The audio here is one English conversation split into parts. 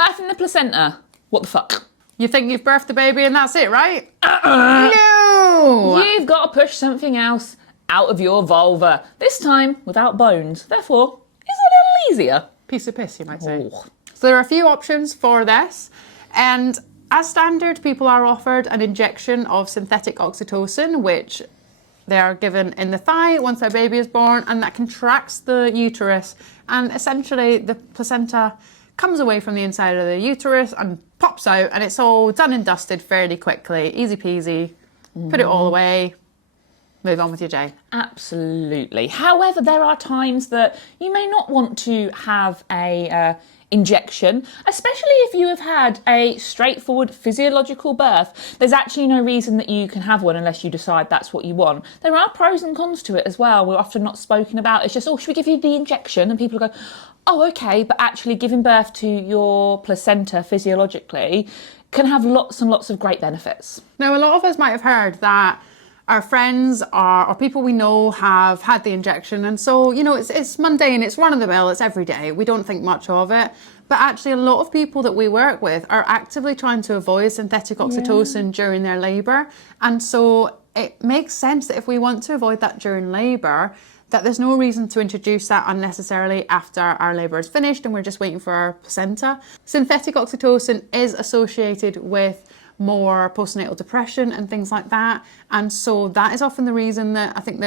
Birthing the placenta. What the fuck? You think you've birthed the baby and that's it, right? No! You've got to push something else out of your vulva. This time without bones. Therefore, it's a little easier. Piece of piss, you might say. Oh. So there are a few options for this. And as standard, people are offered an injection of synthetic oxytocin, which they are given in the thigh once their baby is born, and that contracts the uterus. And essentially, the placenta comes away from the inside of the uterus and pops out, and it's all done and dusted fairly quickly. Easy peasy. Put it all away. Move on with your day. Absolutely. However, there are times that you may not want to have a injection, especially if you have had a straightforward physiological birth. There's actually no reason that you can have one unless you decide that's what you want. There are pros and cons to it as well. We're often not spoken about. It's just, oh, should we give you the injection? And people go, oh, okay, but actually giving birth to your placenta physiologically can have lots and lots of great benefits. Now, a lot of us might have heard that our friends or people we know have had the injection, and so, you know, it's mundane, it's run of the mill, it's every day, we don't think much of it. But actually, a lot of people that we work with are actively trying to avoid synthetic oxytocin during their labour, and so it makes sense that if we want to avoid that during labour, that there's no reason to introduce that unnecessarily after our labour is finished and we're just waiting for our placenta. Synthetic oxytocin is associated with more postnatal depression and things like that, and so that is often the reason that I think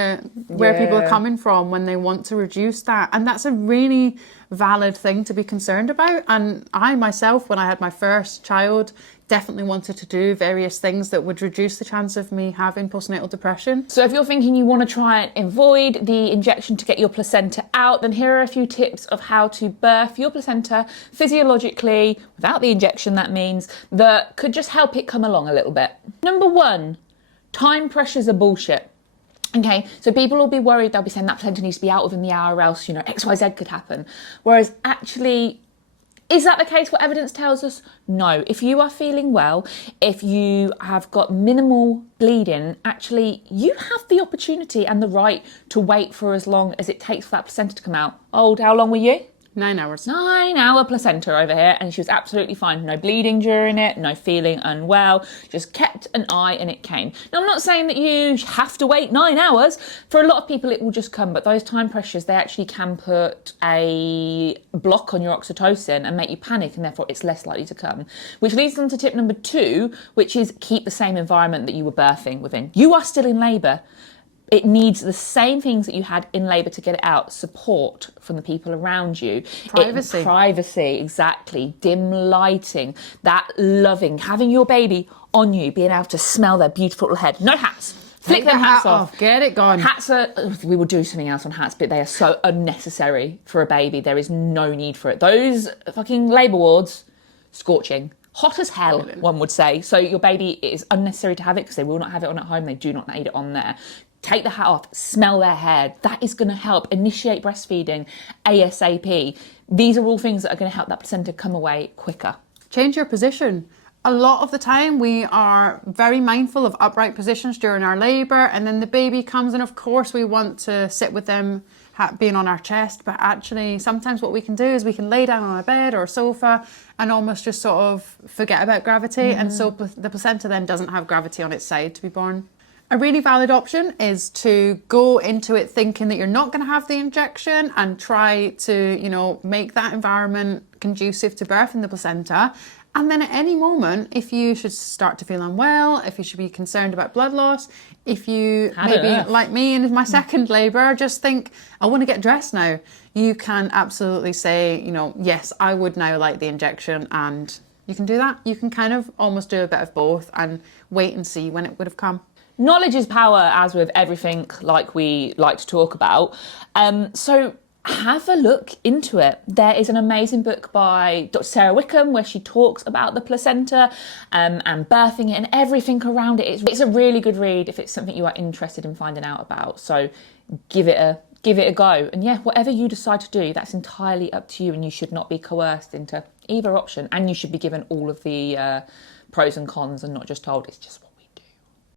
where people are coming from when they want to reduce that, and that's a really valid thing to be concerned about. And I myself, when I had my first child, definitely wanted to do various things that would reduce the chance of me having postnatal depression. So if you're thinking you want to try and avoid the injection to get your placenta out, then here are a few tips of how to birth your placenta physiologically, without the injection that means, that could just help it come along a little bit. Number one, time pressures are bullshit. Okay, so people will be worried, they'll be saying that placenta needs to be out within the hour or else, you know, XYZ could happen. Whereas actually, is that the case? What evidence tells us? No. If you are feeling well, if you have got minimal bleeding, actually you have the opportunity and the right to wait for as long as it takes for that placenta to come out. Old, how long were you? 9 hours. 9-hour placenta over here, and she was absolutely fine. No bleeding during it, no feeling unwell, just kept an eye and it came. Now, I'm not saying that you have to wait 9 hours. For a lot of people, it will just come, but those time pressures, they actually can put a block on your oxytocin and make you panic, and therefore it's less likely to come. Which leads on to tip number 2, which is keep the same environment that you were birthing within. You are still in labour. It needs the same things that you had in labour to get it out. Support from the people around you. Privacy. Privacy, exactly. Dim lighting. That loving. Having your baby on you. Being able to smell their beautiful little head. No hats. Flick them hats off. Get it gone. Hats are... We will do something else on hats, but they are so unnecessary for a baby. There is no need for it. Those fucking labour wards, scorching. Hot as hell, one would say. So your baby, it is unnecessary to have it because they will not have it on at home. They do not need it on there. Take the hat off, smell their hair. That is going to help initiate breastfeeding ASAP. These are all things that are going to help that placenta come away quicker. Change your position. A lot of the time we are very mindful of upright positions during our labour, and then the baby comes and of course we want to sit with them being on our chest, but actually sometimes what we can do is we can lay down on a bed or a sofa and almost just sort of forget about gravity, and so the placenta then doesn't have gravity on its side to be born. A really valid option is to go into it thinking that you're not going to have the injection and try to, you know, make that environment conducive to birthing the placenta. And then at any moment, if you should start to feel unwell, if you should be concerned about blood loss, if you maybe, like me in my second labour, just think, I want to get dressed now, you can absolutely say, you know, yes, I would now like the injection, and you can do that. You can kind of almost do a bit of both and wait and see when it would have come. Knowledge is power, as with everything like we like to talk about. So have a look into it. There is an amazing book by Dr. Sarah Wickham where she talks about the placenta and birthing it and everything around it. It's a really good read if it's something you are interested in finding out about. So give it a go. And yeah, whatever you decide to do, that's entirely up to you, and you should not be coerced into either option. And you should be given all of the pros and cons and not just told it's just